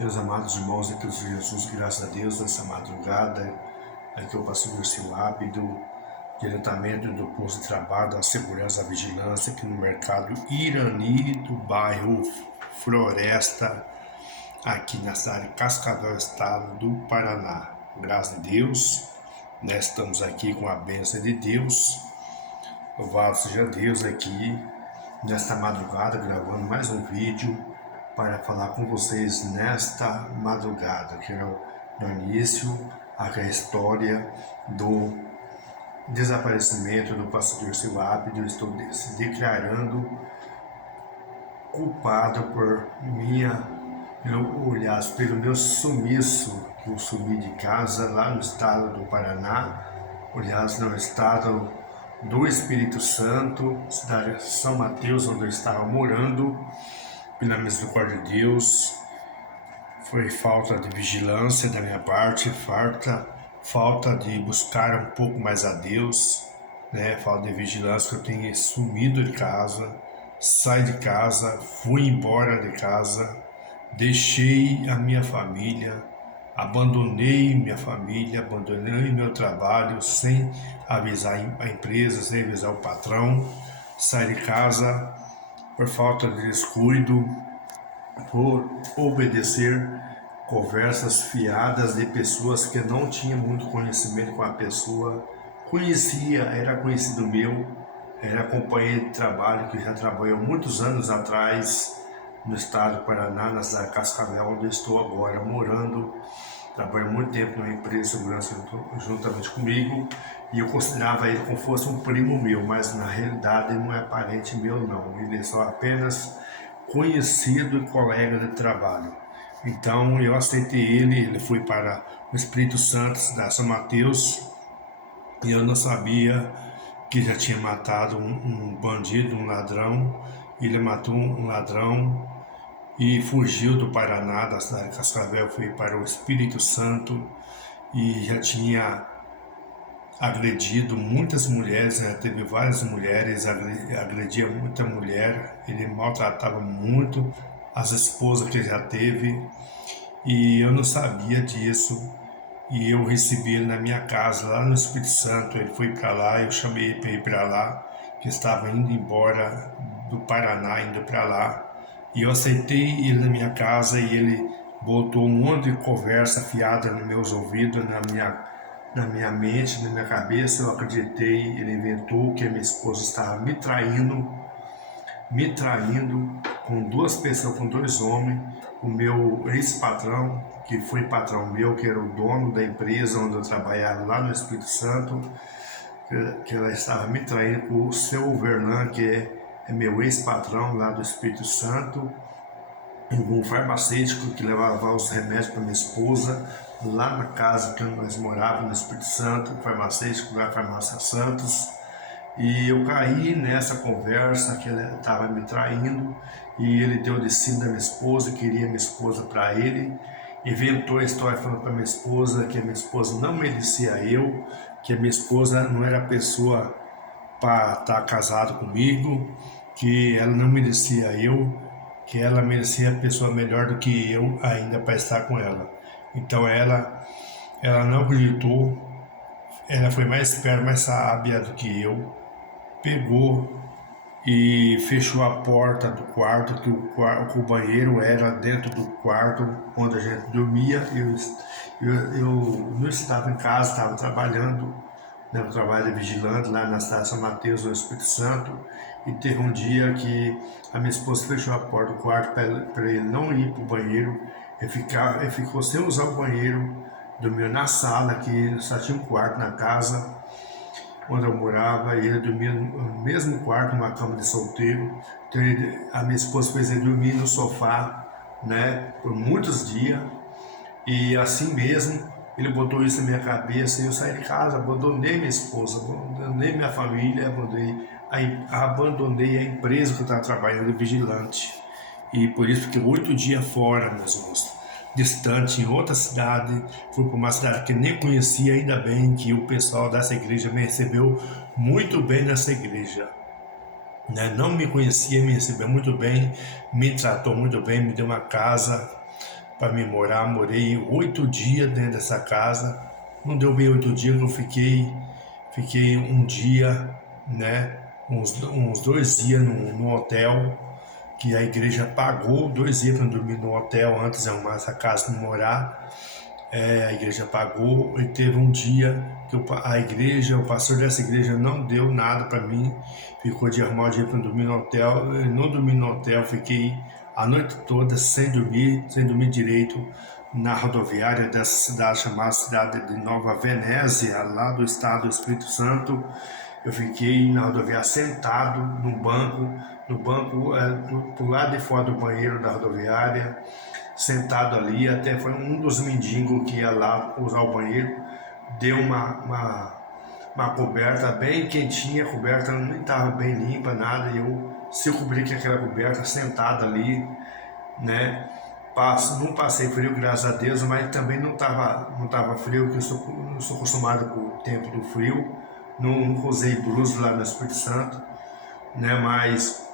Meus amados irmãos em Cristo Jesus, graças a Deus, nessa madrugada, aqui é o pastor Dirceu Ábido, diretamente do posto de trabalho da Segurança da Vigilância, aqui no mercado Irani, do bairro Floresta, aqui na cidade de Cascavel, estado do Paraná. Graças a Deus, nós estamos aqui com a bênção de Deus. Louvado seja Deus aqui, nesta madrugada, gravando mais um vídeo para falar com vocês nesta madrugada. Quero, no início, a história do desaparecimento do pastor Dirceu Ábido. Estou se declarando culpado pelo meu sumiço, que eu sumi de casa lá no estado do Paraná, aliás, no estado do Espírito Santo, cidade de São Mateus, onde eu estava morando. Pela misericórdia de Deus, foi falta de vigilância da minha parte, falta de buscar um pouco mais a Deus, falta de vigilância, que eu tenho sumido de casa, saí de casa, fui embora de casa, deixei a minha família, abandonei minha família, abandonei meu trabalho sem avisar a empresa, sem avisar o patrão, saí de casa por falta de descuido, por obedecer conversas fiadas de pessoas que não tinham muito conhecimento com a pessoa. Era conhecido meu, era companheiro de trabalho que já trabalhou muitos anos atrás no estado do Paraná, na cidade de Cascavel, onde eu estou agora morando. Trabalhou muito tempo numa empresa de segurança juntamente comigo, e eu considerava ele como fosse um primo meu, mas na realidade ele não é parente meu não, ele é só apenas conhecido e colega de trabalho. Então eu aceitei ele foi para o Espírito Santo da São Mateus, e eu não sabia que já tinha matado um bandido, um ladrão. Ele matou um ladrão e fugiu do Paraná, da cidade de Cascavel, foi para o Espírito Santo, e já tinha agredido muitas mulheres, teve várias mulheres, agredia muita mulher, ele maltratava muito as esposas que já teve, e eu não sabia disso, e eu recebi ele na minha casa, lá no Espírito Santo. Ele foi para lá, eu chamei ele para ir para lá, que estava indo embora do Paraná, indo para lá. E eu aceitei ele na minha casa, e ele botou um monte de conversa fiada nos meus ouvidos, na minha mente, na minha cabeça. Eu acreditei, ele inventou que a minha esposa estava me traindo com duas pessoas, com dois homens. O meu ex-patrão, que foi patrão meu, que era o dono da empresa onde eu trabalhava lá no Espírito Santo, que ela estava me traindo com o seu Verlan, que é meu ex-patrão lá do Espírito Santo, um farmacêutico que levava os remédios para minha esposa, lá na casa que nós morávamos no Espírito Santo, farmacêutico da Farmácia Santos. E eu caí nessa conversa que ele estava me traindo, e ele deu de cima da minha esposa, queria minha esposa para ele, inventou a história falando para minha esposa que a minha esposa não merecia eu, que a minha esposa não era pessoa para estar casado comigo, que ela não merecia eu, que ela merecia pessoa melhor do que eu ainda para estar com ela. Então ela não acreditou, ela foi mais esperta, mais sábia do que eu, pegou e fechou a porta do quarto, que o banheiro era dentro do quarto onde a gente dormia. Eu não estava em casa, estava trabalhando, no trabalho de vigilante lá na cidade de São Mateus, no Espírito Santo, e teve um dia que a minha esposa fechou a porta do quarto para ele não ir para o banheiro. Ele ficou sem usar o banheiro, dormiu na sala, que só tinha um quarto na casa onde eu morava, e ele dormia no mesmo quarto, numa cama de solteiro. Então a minha esposa fez ele dormir no sofá, por muitos dias, e assim mesmo ele botou isso na minha cabeça, e eu saí de casa, abandonei minha esposa, abandonei minha família, abandonei a empresa que eu estava trabalhando de vigilante. E por isso fiquei 8 dias fora, meus irmãos, distante, em outra cidade. Fui para uma cidade que nem conhecia, ainda bem que o pessoal dessa igreja me recebeu muito bem nessa igreja. Não me conhecia, me recebeu muito bem, me tratou muito bem, me deu uma casa para me morar. Morei 8 dias dentro dessa casa. Não deu bem 8 dias que eu fiquei um dia, né? Uns 2 dias no hotel, que a igreja pagou 2 dias para dormir no hotel antes de arrumar essa casa para morar. A igreja pagou e teve um dia que o pastor dessa igreja não deu nada para mim, ficou de arrumar o dia para dormir no hotel. Eu não dormi no hotel, fiquei a noite toda sem dormir direito na rodoviária dessa cidade chamada cidade de Nova Venésia, lá do estado do Espírito Santo. Eu fiquei na rodoviária sentado no banco pro lado de fora do banheiro da rodoviária, sentado ali. Até foi um dos mendigos que ia lá usar o banheiro, deu uma coberta bem quentinha, a coberta não estava bem limpa, nada, e eu se cobri com aquela coberta, sentado ali, né? Não passei frio, graças a Deus, mas também não tava frio, porque eu sou acostumado com o tempo do frio. Nunca usei blusa lá no Espírito Santo, né? Mas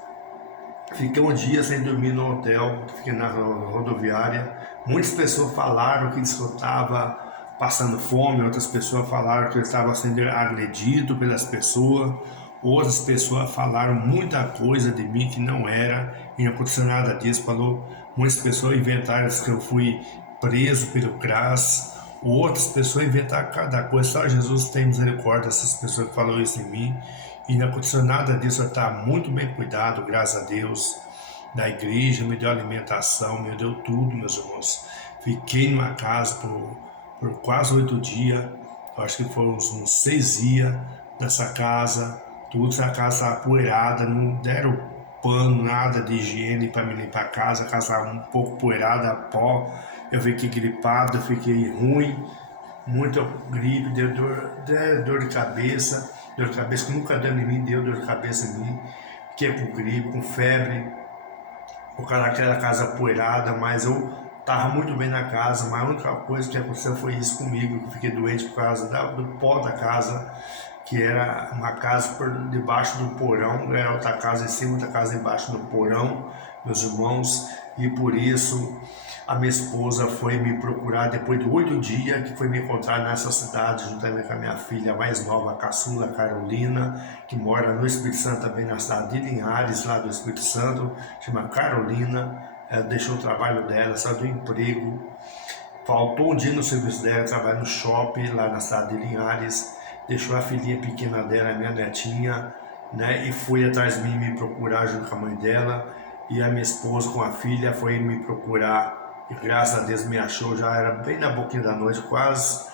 fiquei um dia sem dormir no hotel, fiquei na rodoviária. Muitas pessoas falaram que eu estava passando fome, outras pessoas falaram que eu estava sendo agredido pelas pessoas, outras pessoas falaram muita coisa de mim que não era, e não aconteceu nada disso. Muitas pessoas inventaram que eu fui preso pelo CRAS, outras pessoas inventaram cada coisa. Só Jesus tem misericórdia dessas pessoas que falaram isso em mim. E não aconteceu nada disso, eu estava muito bem cuidado, graças a Deus, da igreja, me deu alimentação, me deu tudo, meus irmãos. Fiquei numa casa por quase 8 dias, acho que foram uns 6 dias nessa casa, tudo, essa casa estava poeirada, não deram pano, nada de higiene para me limpar a casa estava um pouco poeirada, pó. Eu fiquei gripado, eu fiquei ruim, muita gripe, deu dor de cabeça que nunca deu em mim, deu dor de cabeça em mim. Fiquei com gripe, com febre, por causa daquela casa poeirada, mas eu estava muito bem na casa. Mas a única coisa que aconteceu foi isso comigo, que eu fiquei doente por causa do pó da casa, que era uma casa por debaixo do porão, era outra casa em cima, outra casa embaixo do porão, meus irmãos, e por isso a minha esposa foi me procurar depois de 8 dias, que foi me encontrar nessa cidade, juntamente com a minha filha mais nova, a caçula Carolina, que mora no Espírito Santo, também na cidade de Linhares, lá do Espírito Santo, chama Carolina. Ela deixou o trabalho dela, saiu do emprego, faltou um dia no serviço dela, trabalha no shopping, lá na cidade de Linhares, deixou a filhinha pequena dela, a minha netinha, né, e foi atrás de mim me procurar junto com a mãe dela. E a minha esposa com a filha foi me procurar, e graças a Deus me achou. Já era bem na boquinha da noite, quase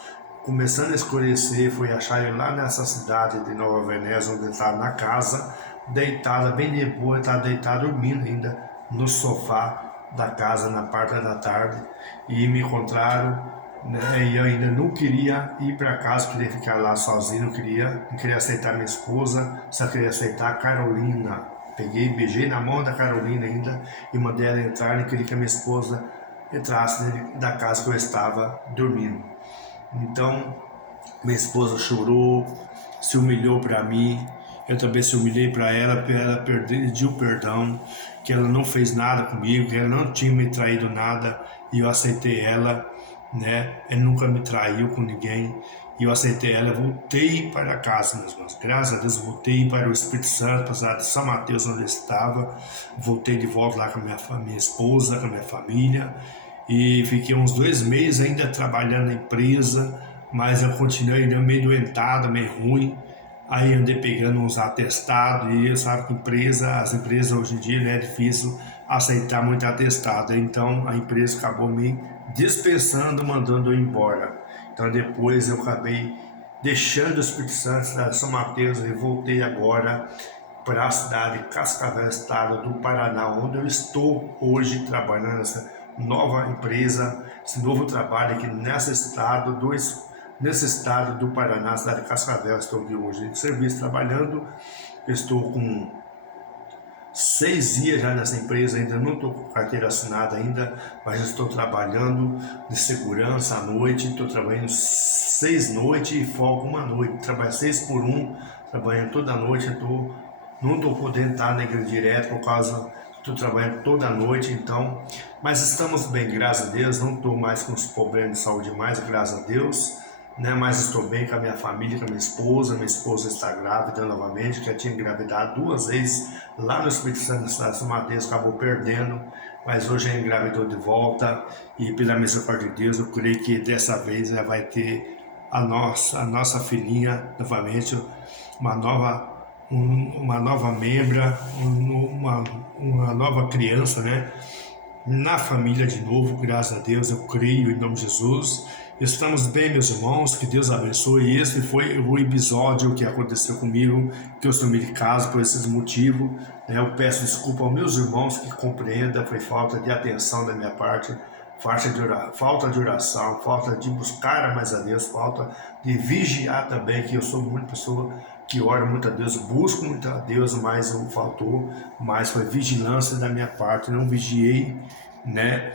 começando a escurecer. Fui achar ele lá nessa cidade de Nova Venécia, onde ele estava na casa, deitada, bem depois, estava deitado dormindo ainda no sofá da casa na parte da tarde, e me encontraram, né? E eu ainda não queria ir para casa, queria ficar lá sozinho, não queria aceitar minha esposa, só queria aceitar a Carolina. Peguei, beijei na mão da Carolina ainda e mandei ela entrar, e queria que a minha esposa entrasse da casa que eu estava dormindo. Então, minha esposa chorou, se humilhou para mim, eu também se humilhei para ela pediu perdão, que ela não fez nada comigo, que ela não tinha me traído nada, e eu aceitei ela, né? Ela nunca me traiu com ninguém, e eu aceitei ela. Voltei para casa, meus irmãos, graças a Deus. Voltei para o Espírito Santo, para a cidade de São Mateus, onde eu estava. Voltei de volta lá com a minha esposa, com a minha família, e fiquei uns 2 meses ainda trabalhando na empresa, mas eu continuei ainda meio doentado, meio ruim. Aí andei pegando uns atestados, e eu sabe que as empresas hoje em dia, né, é difícil aceitar muito atestado. Então a empresa acabou me dispensando, mandando eu embora. Então depois eu acabei deixando o Espírito Santo, cidade de São Mateus, e voltei agora para a cidade de Cascavel, estado do Paraná, onde eu estou hoje trabalhando nessa nova empresa, esse novo trabalho aqui nesse estado do Paraná, cidade de Cascavel. Estou aqui hoje de serviço trabalhando. Estou com 6 dias já nessa empresa, ainda não estou com carteira assinada ainda, mas estou trabalhando de segurança à noite. Estou trabalhando 6 noites e folgo uma noite, trabalho 6 por 1, trabalhando toda noite. Não estou podendo estar na igreja direto por causa estou trabalhando toda noite, então, mas estamos bem, graças a Deus, não estou mais com os problemas de saúde mais, graças a Deus, né? Mas estou bem com a minha família, com a minha esposa está grávida novamente, que já tinha engravidado 2 vezes lá no Espírito Santo, na cidade de São Mateus, acabou perdendo, mas hoje ela engravidou de volta, e pela misericórdia de Deus, eu creio que dessa vez ela vai ter a nossa filhinha novamente, uma nova membra, uma nova criança, né? Na família de novo, graças a Deus, eu creio em nome de Jesus. Estamos bem, meus irmãos, que Deus abençoe. Esse foi o episódio que aconteceu comigo, que eu sumi de casa por esses motivos, né? Eu peço desculpa aos meus irmãos que compreendam, foi falta de atenção da minha parte, falta de oração, falta de buscar mais a Deus, falta de vigiar também, que eu sou uma pessoa que ora muito a Deus, busco muito a Deus, mas faltou, mas foi vigilância da minha parte, não vigiei, né?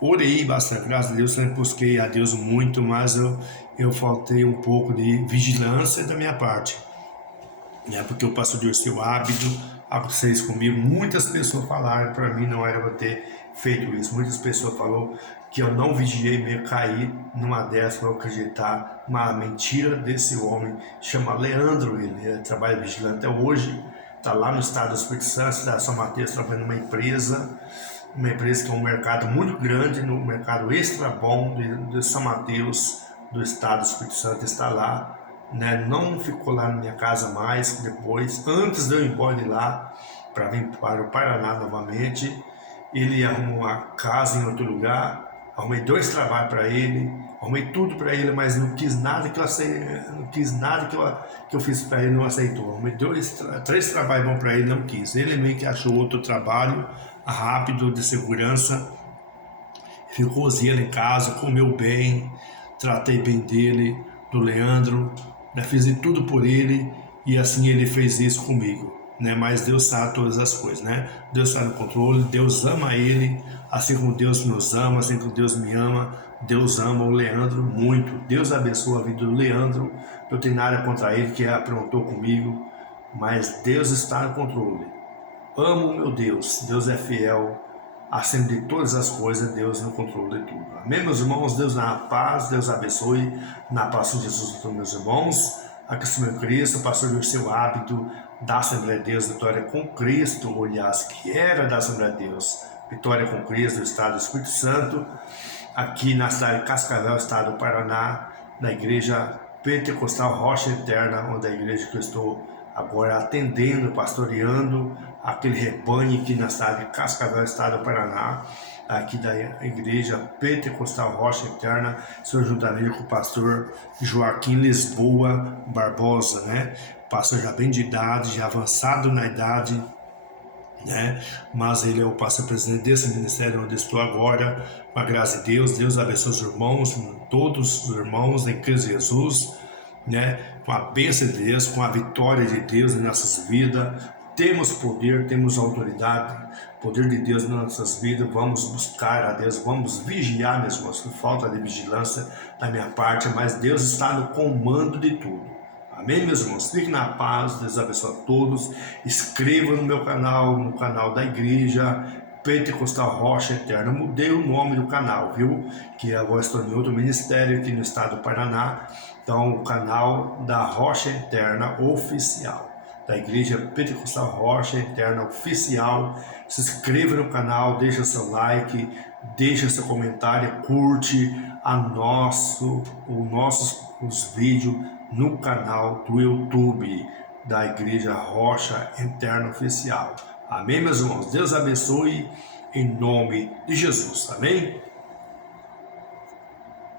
Orei bastante, graças a Deus, sempre busquei a Deus muito, mas eu faltei um pouco de vigilância da minha parte, né? Porque o pastor Deus seu hábito, aconteceu isso comigo, muitas pessoas falaram para mim, não era para ter feito isso, muitas pessoas falaram que eu não vigiei, meio cair numa dessas, para eu acreditar uma mentira desse homem, chama Leandro, ele trabalha vigilante até hoje, está lá no estado do Espírito Santo, da São Mateus, trabalhando numa empresa que é um mercado muito grande, no mercado extra bom de São Mateus, do estado do Espírito Santo, está lá, né? Não ficou lá na minha casa mais, depois, antes de eu ir embora de lá, para vir para o Paraná novamente, ele arrumou uma casa em outro lugar, arrumei 2 trabalhos para ele, arrumei tudo para ele, mas não quis nada que eu fiz para ele, não aceitou. Arrumei 3 trabalhos bons para ele, não quis. Ele meio que achou outro trabalho rápido, de segurança, ficou ele em casa, comeu bem, tratei bem dele, do Leandro, né? Fiz tudo por ele, e assim ele fez isso comigo, né? Mas Deus sabe todas as coisas, né? Deus está no controle, Deus ama ele, assim como Deus nos ama, assim como Deus me ama, Deus ama o Leandro muito. Deus abençoa a vida do Leandro, não tenho nada contra ele, que aprontou comigo, mas Deus está no controle. Amo o meu Deus, Deus é fiel, acima de todas as coisas, Deus no controle de tudo. Amém, meus irmãos? Deus na paz, Deus abençoe, na paz de Jesus, todos meus irmãos. Aqui sou meu Cristo, pastor do seu hábito da Assembleia de Deus, Vitória com Cristo, aliás, que era da Assembleia de Deus, Vitória com Cristo, do estado do Espírito Santo, aqui na cidade de Cascavel, estado do Paraná, na igreja Pentecostal Rocha Eterna, onde é a igreja que eu estou agora atendendo, pastoreando aquele rebanho aqui na cidade de Cascavel, estado do Paraná, aqui da igreja Pentecostal Rocha Eterna, estou juntamente com o pastor Joaquim Lisboa Barbosa, né? Pastor já bem de idade, já avançado na idade, né? Mas ele é o pastor presidente desse ministério onde estou agora, com a graça de Deus. Deus abençoe os irmãos, todos os irmãos em Cristo Jesus, né? Com a bênção de Deus, com a vitória de Deus em nossas vidas. Temos poder, temos autoridade, poder de Deus nas nossas vidas. Vamos buscar a Deus, vamos vigiar, meus irmãos, por falta de vigilância da minha parte, mas Deus está no comando de tudo. Amém, meus irmãos? Fiquem na paz, Deus abençoe a todos. Inscreva no meu canal, no canal da igreja Pentecostal Rocha Eterna. Mudei o nome do canal, viu? Que agora estou em outro ministério aqui no estado do Paraná. Então, o canal da Rocha Eterna Oficial, da igreja Pentecostal Rocha Eterna Oficial. Se inscreva no canal, deixa seu like, deixa seu comentário, curte os vídeos no canal do YouTube da igreja Rocha Eterna Oficial. Amém, meus irmãos? Deus abençoe em nome de Jesus. Amém?